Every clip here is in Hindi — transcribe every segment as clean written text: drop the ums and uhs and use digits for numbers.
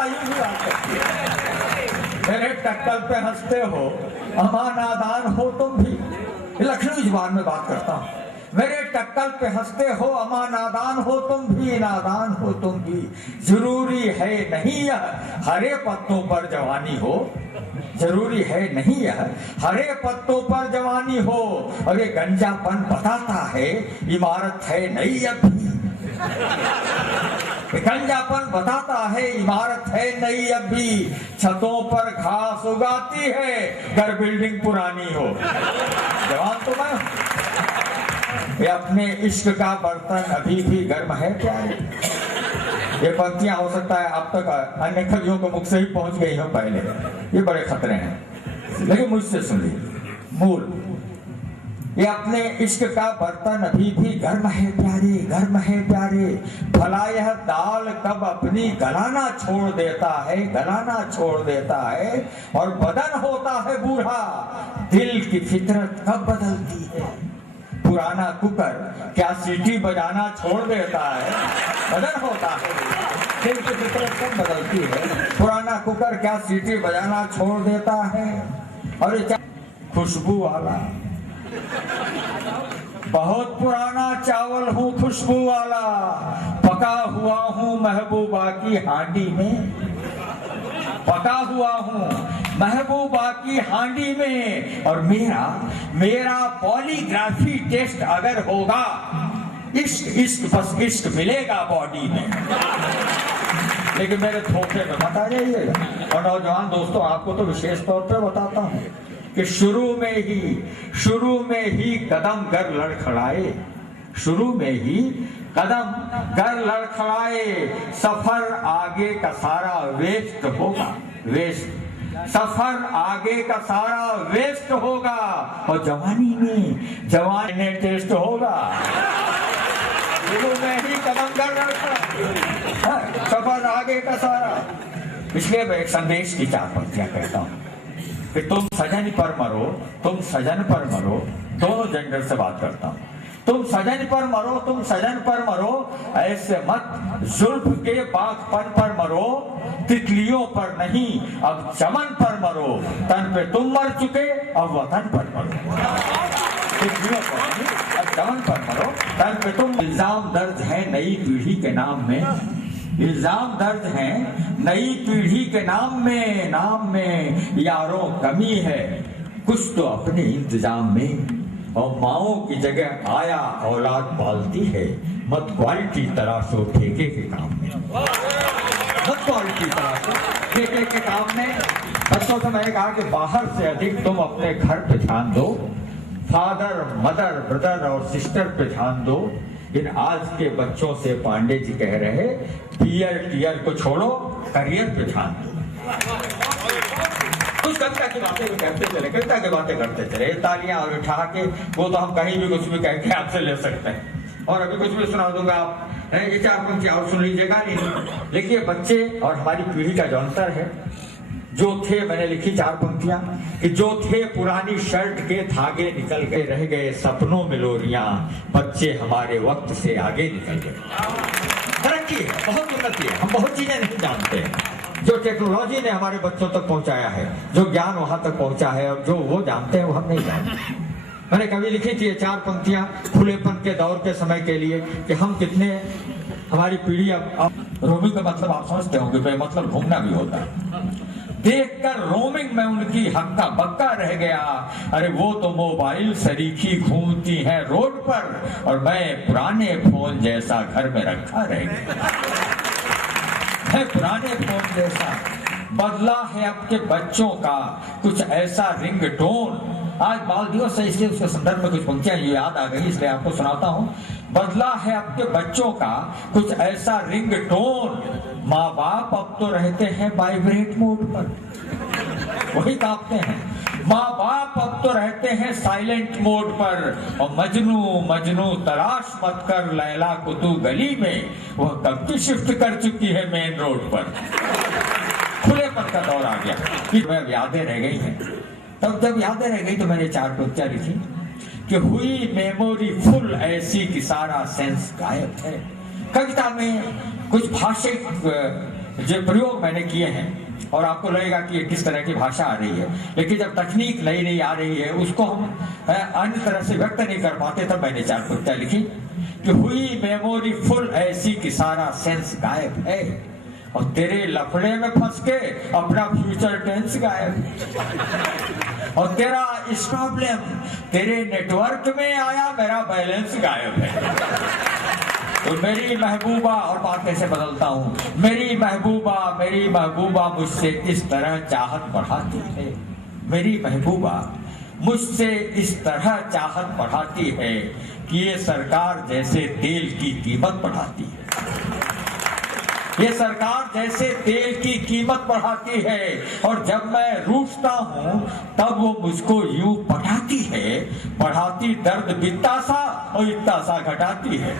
कविता यूं भी बात करती है, मेरे टक्कल पे हंसते हो अमा नादान हो तुम भी। लखनऊ जुबान में बात करता हूँ। मेरे टक्कल पे हंसते हो अमा नादान हो तुम भी, नादान हो तुम भी। जरूरी है नहीं यह हरे पत्तों पर जवानी हो, जरूरी है नहीं यह हरे पत्तों पर जवानी हो। और ये गंजापन बताता है इमारत है नई अभी, गंजापन बताता है इमारत है नई अभी। छतों पर घास उगाती है घर बिल्डिंग पुरानी हो। जवान तो मैं, ये अपने इश्क का बर्तन अभी भी गर्म है प्यारे। ये पंक्तियां हो सकता है अब तक अन्य कवियों को मुख से ही पहुंच गई हो पहले, ये बड़े खतरे हैं, लेकिन मुझसे सुन लीजिए मूल। ये अपने इश्क का बर्तन अभी भी गर्म है प्यारे, गर्म है प्यारे। भला यह दाल कब अपनी गलाना छोड़ देता है, गलाना छोड़ देता है। और बदन होता है बूढ़ा, दिल की फितरत कब बदलती है। पुराना कुकर क्या सीटी बजाना छोड़ देता है, बदन होता है दिल की फितरत कब बदलती है। पुराना कुकर क्या सीटी बजाना छोड़ देता है। और ये खुशबू वाला, बहुत पुराना चावल हूँ खुशबू वाला, पका हुआ हूँ महबूबा की हांडी में, पका हुआ हूँ महबूबा की हांडी में। और मेरा पॉलीग्राफी टेस्ट अगर होगा, इश्क इश्क बस इश्क मिलेगा बॉडी में। लेकिन मेरे धोखे में बता जाइएगा। और नौजवान दोस्तों, आपको तो विशेष तौर पर बताता हूँ कि शुरू में ही कदम गर लड़खड़ाए, शुरू में ही कदम गर लड़खड़ाए। सफर आगे का सारा वेस्ट होगा, वेस्ट, सफर आगे का सारा वेस्ट होगा। और जवानी में टेस्ट होगा। शुरू में ही कदम गर लड़खड़ाए, सफर आगे का सारा। इसलिए मैं एक संदेश की चार पंक्तियां कहता हूँ कि तुम सजन पर मरो, तुम सजन पर मरो। दोनों जेंडर से बात करता हूं। तुम सजन पर मरो, तुम सजन पर मरो। ऐसे मत जुल्फ के बागपन पर मरो। तितलियों पर नहीं अब चमन पर मरो। तन पे तुम मर चुके अब वतन पर मरो। तितलियों पर नहीं अब चमन पर मरो, तन पे तुम। इल्जाम दर्ज है नई पीढ़ी के नाम में, इल्जाम दर्ज है नई पीढ़ी के नाम में। यारों कमी है कुछ तो अपने इंतजाम में। और माओ की जगह आया औलाद पालती है। मत क्वालिटी तलाशो ठेके के काम में, मत क्वालिटी तलाशो ठेके के काम में। बच्चों से मैंने कहा कि बाहर से अधिक तुम अपने घर पे ध्यान दो। फादर, मदर, ब्रदर और सिस्टर पे ध्यान दो। इन आज के बच्चों से पांडे जी कह रहे, टीयर को छोड़ो, करियर पे ध्यान दो। कुछ कविता की बातें करते चले, कविता की बातें करते चले, तालियां और उठा के वो तो हम कहीं भी कुछ भी कह के आपसे ले सकते हैं। और अभी कुछ भी सुना दूंगा, आप ये चार पंक्तियां और सुन लीजिएगा। नहीं देखिए, बच्चे और हमारी पीढ़ी का जो अंतर है, जो थे, मैंने लिखी चार पंक्तियां कि जो थे पुरानी शर्ट के धागे निकल गए, रह गए सपनों में लोरियां। बच्चे हमारे वक्त से आगे निकल गए। तरक्की है, बहुत उन्नति है, हम बहुत चीजें नहीं जानते हैं। जो टेक्नोलॉजी ने हमारे बच्चों तक पहुंचाया है, जो ज्ञान वहां तक पहुंचा है, और जो वो जानते हैं वो हम नहीं जानते। मैंने कभी लिखी थी ये चार पंक्तियां खुलेपन के दौर के समय के लिए कि हम कितने, हमारी पीढ़ी अब रोमिंग का मतलब आप समझते होंगे, तो मतलब घूमना भी होता है। देखकर रोमिंग में उनकी हक्का बक्का रह गया। अरे वो तो मोबाइल सरीखी घूमती हैं रोड पर, और मैं पुराने फोन जैसा घर में रखा रह गया। है पुराने फोन जैसा। बदला है अब के बच्चों का कुछ ऐसा रिंगटोन। आज बाल दिवस है, इसलिए उसके संदर्भ में कुछ पंक्तियां याद आ गई, इसलिए आपको सुनाता हूं। बदला है अब के बच्चों का कुछ ऐसा रिंगटोन। माँ बाप अब तो रहते हैं वाइब्रेट मोड पर, वही कांपते हैं। माँ बाप अब तो रहते हैं साइलेंट मोड पर। और मजनू तलाश मत कर लैला को तू गली में, वह कब की शिफ्ट कर चुकी है मेन रोड पर। खुलेपन का दौर आ गया, फिर यादें रह गई हैं। तब जब यादें रह गई तो मैंने चार पंक्तियां लिखी कि हुई मेमोरी फुल ऐसी कि सारा सेंस गायब है। कविता में कुछ भाषिक जो प्रयोग मैंने किए हैं, और आपको लगेगा कि ये किस तरह की भाषा आ रही है, लेकिन जब तकनीक नई नई आ रही है उसको हम अन्य तरह से व्यक्त नहीं कर पाते, तब मैंने 4 पंक्तियां लिखी कि हुई मेमोरी फुल ऐसी कि सारा सेंस गायब है, और तेरे लफड़े में फंस के अपना फ्यूचर टेंस गायब, और तेरा इस प्रॉब्लम तेरे नेटवर्क में आया, मेरा बैलेंस गायब है। तो मेरी महबूबा, और बात कैसे बदलता हूँ, मेरी महबूबा मुझसे इस तरह चाहत बढ़ाती है, मेरी महबूबा मुझसे इस तरह चाहत बढ़ाती है कि ये सरकार जैसे तेल की कीमत बढ़ाती है, ये सरकार जैसे तेल की कीमत बढ़ाती है, और जब मैं रूठता हूँ तब वो मुझको यूं पटाती है, बढ़ाती दर्द बित्ता सा और इतना सा घटाती है,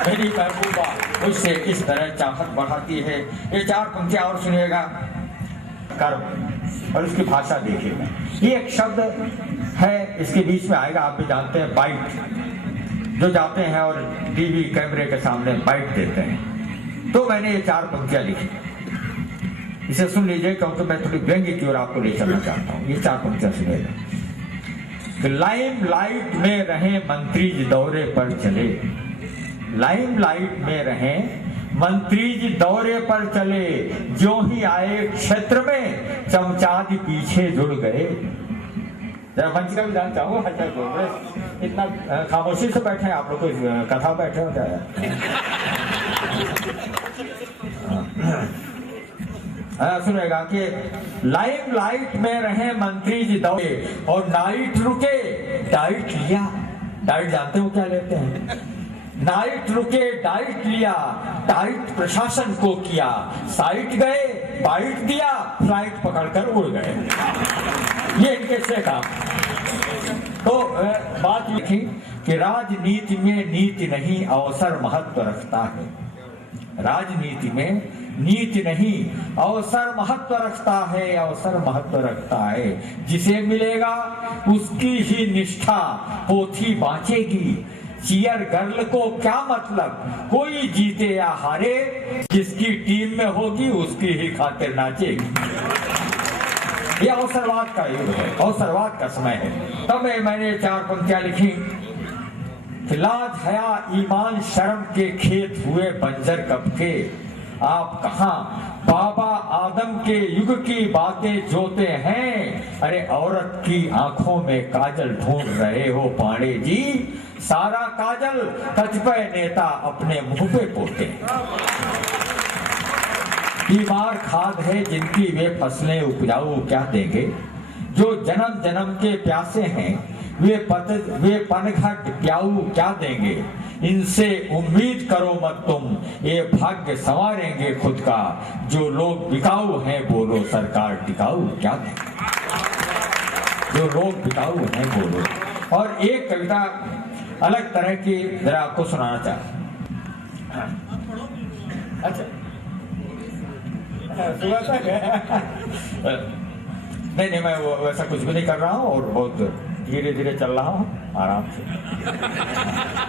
मेरी महबूबा मुझसे इस तरह चाहत बढ़ाती है। ये 4 पंक्तियां और सुनिएगा, कर्म, और इसकी भाषा देखिएगा। ये एक शब्द है, इसके बीच में आएगा, आप भी जानते हैं, बाइट, जो जाते हैं और टीवी कैमरे के सामने बाइट देते हैं। तो मैंने ये 4 पंक्तियां लिखी, इसे सुन लीजिए, क्योंकि मैं थोड़ी व्यंग्य की ओर आपको ले चलना चाहता हूँ। ये 4 पंक्तियां सुनिएगा। लाइम लाइट में रहे मंत्री जी दौरे पर चले, लाइम लाइट में रहे मंत्री जी दौरे पर चले, जो ही आए क्षेत्र में चमचाद पीछे जुड़ गए। जरा मंच का भी जान चाहूंगा, इतना खामोशी से बैठे हैं आप लोग, कथा बैठे हो क्या? सुनेगा कि लाइम लाइट में रहे मंत्री जी दौड़े और नाइट रुके, डाइट लिया। डाइट जानते हो क्या लेते हैं? नाइट रुके, डाइट लिया, टाइट प्रशासन को किया, साइट गए, बाइट दिया, फ्लाइट पकड़कर उड़ गए। ये इनके से काम। तो बात लिखी कि राजनीति में नीति नहीं अवसर महत्व रखता है, राजनीति में नीति नहीं अवसर महत्व रखता है, अवसर महत्व रखता है। जिसे मिलेगा उसकी ही निष्ठा पोथी बांचेगी, चीयर गर्ल को क्या मतलब कोई जीते या हारे, जिसकी टीम में होगी उसकी ही खातिर नाचेगी। यह अवसरवाद का युग है, अवसरवाद का समय है। तब मैंने 4 पंक्तियां लिखी। लाज हया ईमान शर्म के खेत हुए बंजर कब के, आप कहां बाबा आदम के युग की बातें जोते हैं, अरे औरत की आंखों में काजल ढूंढ रहे हो पांडे जी, सारा काजल कतिपय नेता अपने मुंह पे पोते। बीमार खाद है जिनकी वे फसलें उपजाऊ क्या देंगे, जो जन्म जन्म के प्यासे हैं वे पनघट प्याऊ क्या देंगे, इनसे उम्मीद करो मत तुम, ये भाग्य संवारेंगे खुद का, जो लोग बिकाऊ हैं बोलो सरकार टिकाऊ क्या देंगे, जो लोग बिकाऊ हैं बोलो। और एक कविता अलग तरह की जरा आपको सुनाना चाहता। अच्छा नहीं, मैं वैसा कुछ भी नहीं कर रहा हूँ, और बहुत धीरे धीरे चल रहा हूँ, आराम से,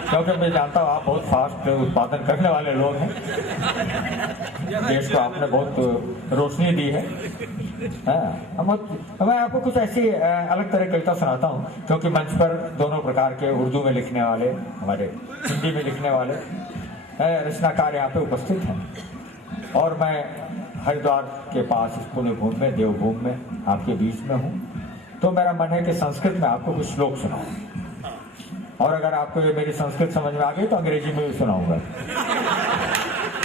क्योंकि मैं जानता हूँ आप बहुत फास्ट उत्पादन करने वाले लोग हैं, देश को आपने बहुत रोशनी दी है। मैं आपको कुछ ऐसी अलग तरह कविता सुनाता हूँ, क्योंकि मंच पर दोनों प्रकार के, उर्दू में लिखने वाले, हमारे हिंदी में लिखने वाले रचनाकार यहाँ पे उपस्थित हैं, और मैं हरिद्वार के पास इस पुण्य भूमि में, देवभूमि में आपके बीच में हूँ। तो मेरा मन है कि संस्कृत में आपको कुछ श्लोक सुनाऊं, और अगर आपको ये मेरी संस्कृत समझ में आ गई तो अंग्रेजी में भी सुनाऊंगा।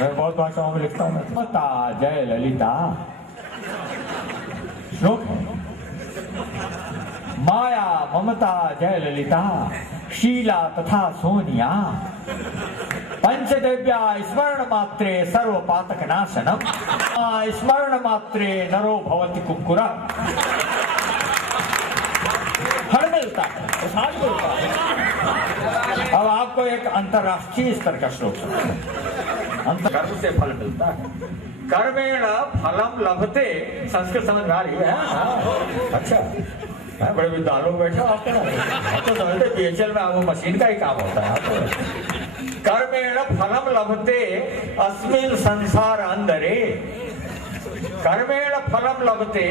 मैं बहुत भाषाओं में लिखता हूँ। ममता जय ललिता श्लोक है, माया ममता जय ललिता शीला तथा सोनिया, पंचदेव्या स्मरण मात्रे सर्व पातक नाशनम, स्मरण मात्रे नरो भवति कुक्कुरा। फल मिलता है, फल मिलता है। अब आपको एक अंतरराष्ट्रीय स्तर का श्लोक कर्म से फल मिलता है, कर्मेण फलम लभते। संस्कृत समझ में आ रही है? अच्छा, बड़े विद्वान लोग बैठे हो आप तो समझते PHL में वो मशीन का ही काम होता है। कर्मेण फलम लभते अस्मिन् संसार अंधरे, कर्मेण फलम लभते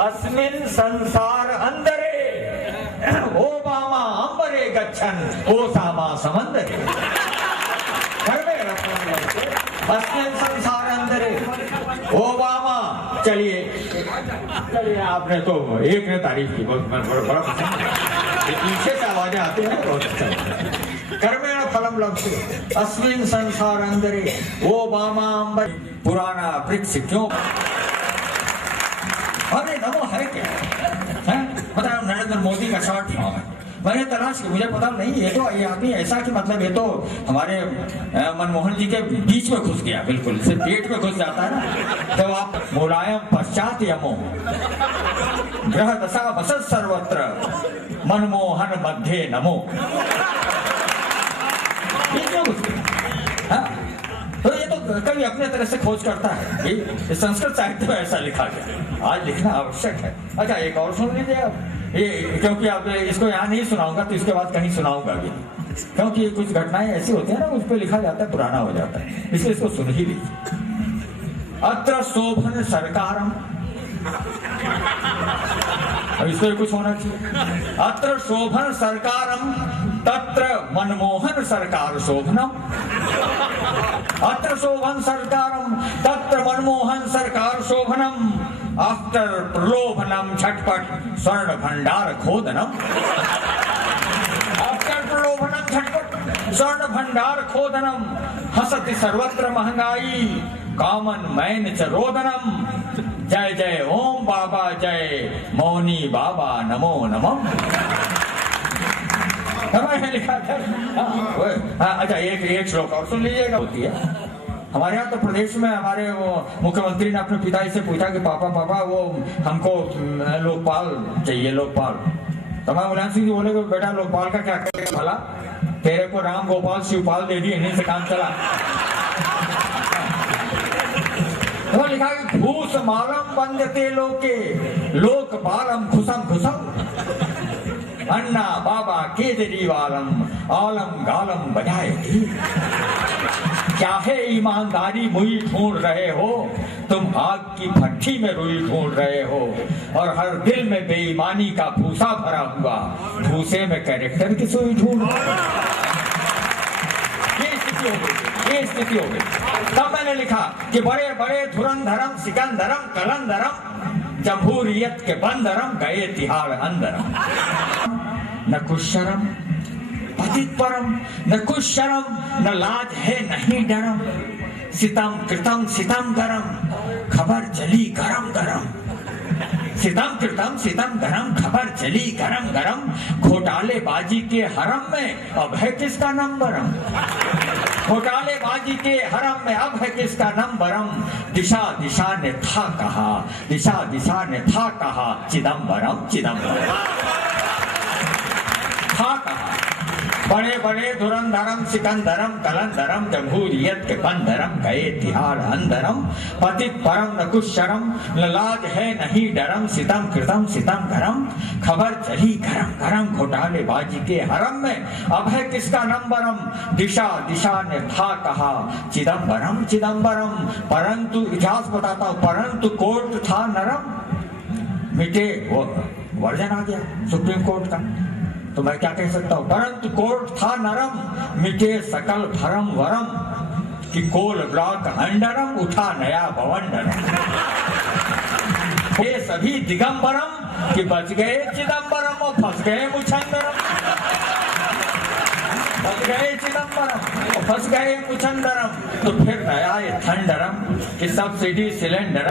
अस्मिन् संसार अंधरे, ओबामा अंबरे गच्छन् ओसामा समंदरे। कर्मेण फलम लभते अस्मिन् संसार अंधरे, ओबामा। चलिए आपने तो एक ने तारीफ की, बहुत बड़ा पसंद, पीछे से आवाजें आती है, बहुत अच्छा। कर्मेण फलम लभते अस्मिन् संसार अंधरे, ओबामा अंबरे। पुराना वृक्ष क्यों? अरे नमो है क्या है? मतलब नरेंद्र मोदी का शॉर्ट फॉर्म है। मैंने तलाश किया, मुझे पता नहीं, ये तो ये आदमी ऐसा कि मतलब ये तो हमारे मनमोहन जी के बीच में घुस गया, बिल्कुल से पेट में घुस जाता है ना। तो आप मुलायम पश्चात यमो ग्रह दशा बसत सर्वत्र, मनमोहन मध्य नमो। बीच में घुस गया। हाँ? तो ये तो कभी अपने तरह से खोज करता है कि संस्कृत साहित्य में ऐसा लिखा गया, आज लिखना आवश्यक है। अच्छा एक और सुन लीजिए आप, ये क्योंकि आप इसको यहाँ नहीं सुनाऊंगा तो इसके बाद कहीं सुनाऊंगा भी, क्योंकि कुछ घटनाएं ऐसी होती है ना, उस पर लिखा जाता है, पुराना हो जाता है, इसलिए इसको सुन ही लीजिए। अत्र शोभन सरकारम, अब इसको कुछ होना चाहिए। अत्र शोभन सरकारम तत्र मनमोहन सरकार शोभनम, अत्र शोभन सरकारम तत्र मनमोहन सरकार शोभनम, आफ्टर प्रलोभनम झटपट स्वर्ण भंडार खोदनम, आफ्टर प्रलोभनम झटपट स्वर्ण भंडार खोदनम, हसति सर्वत्र महंगाई कामन मैन च रोदनम, जय जय ओम बाबा जय मौनी बाबा नमो नमः। लिखा था। अच्छा एक श्लोक और सुन लीजिएगा। होती है हमारे यहाँ तो प्रदेश में, हमारे वो मुख्यमंत्री ने अपने पिताजी से पूछा कि पापा वो हमको लोकपाल चाहिए, लोकपाल। तो मैं मुलायम सिंह जी बोले कि बेटा लोकपाल का क्या करेगा भला, तेरे को राम गोपाल शिवपाल दे दिए, इन्हीं से काम चला। तो लिखा कि भूस मालम बंदते लोके लोकपालम खुसम खुसम, अन्ना बाबा केजरीवालम आलम गालम बजाए थी। क्या है ईमानदारी मुई ढूंढ रहे हो, तुम आग की भट्टी में रुई ढूंढ रहे हो, और हर दिल में बेईमानी का भूसा भरा हुआ, भूसे में कैरेक्टर की सुई ढूंढ रहे हो। ये स्थिति हो गई। तब मैंने लिखा कि बड़े बड़े धुरंधरम सिकंदरम कलंदरम, जमहूरियत के बंदरम गए तिहाड़ अंदरम, न कुछ शर्म पतित परम, न कुछ शर्म न लाज है नहीं डरम, सितम कृतम सितम गरम, खबर चली गरम गरम, सितम कृतम सितम गरम, खबर चली गरम गरम, घोटालेबाजी के हरम में अब है किसका नंबरम, घोटालेबाजी के हरम में अब है किसका नंबरम, दिशा दिशा ने था कहा, दिशा दिशा ने था कहा, चिदम्बरम चिदम्बरम था कहा। बड़े बड़े धुरंधरम सिकंदरम कलंदरम, जमहूरियत के बंदरम गए तिहाड़ अंदरम, पतित परम न कुछ शर्म न लाज है नहीं डरम, सितम कृतम सितम गरम, खबर चली गरम गरम, घोटालेबाजी के हरम में अब है किसका नंबरम, दिशा दिशा ने था कहा, चिदम्बरम चिदम्बरम, परंतु इतिहास बताता हूं, परंतु कोर्ट था नरम, मिटे वो वर्जन आ गया सुप्रीम कोर्ट का, तो मैं क्या कह सकता हूं, परंतु कोर्ट था नरम, मिटे सकल भरम वरम, कि कोल ब्लॉक अंडरम, उठा नया बवंडरम, ये सभी दिगंबरम, कि बच गए चिदम्बरम और फंस गए मुछंदरम, बच गए चिदम्बरम और फंस गए मुछंदरम, तो फिर नया ये थंडरम कि सब्सिडी सिलेंडर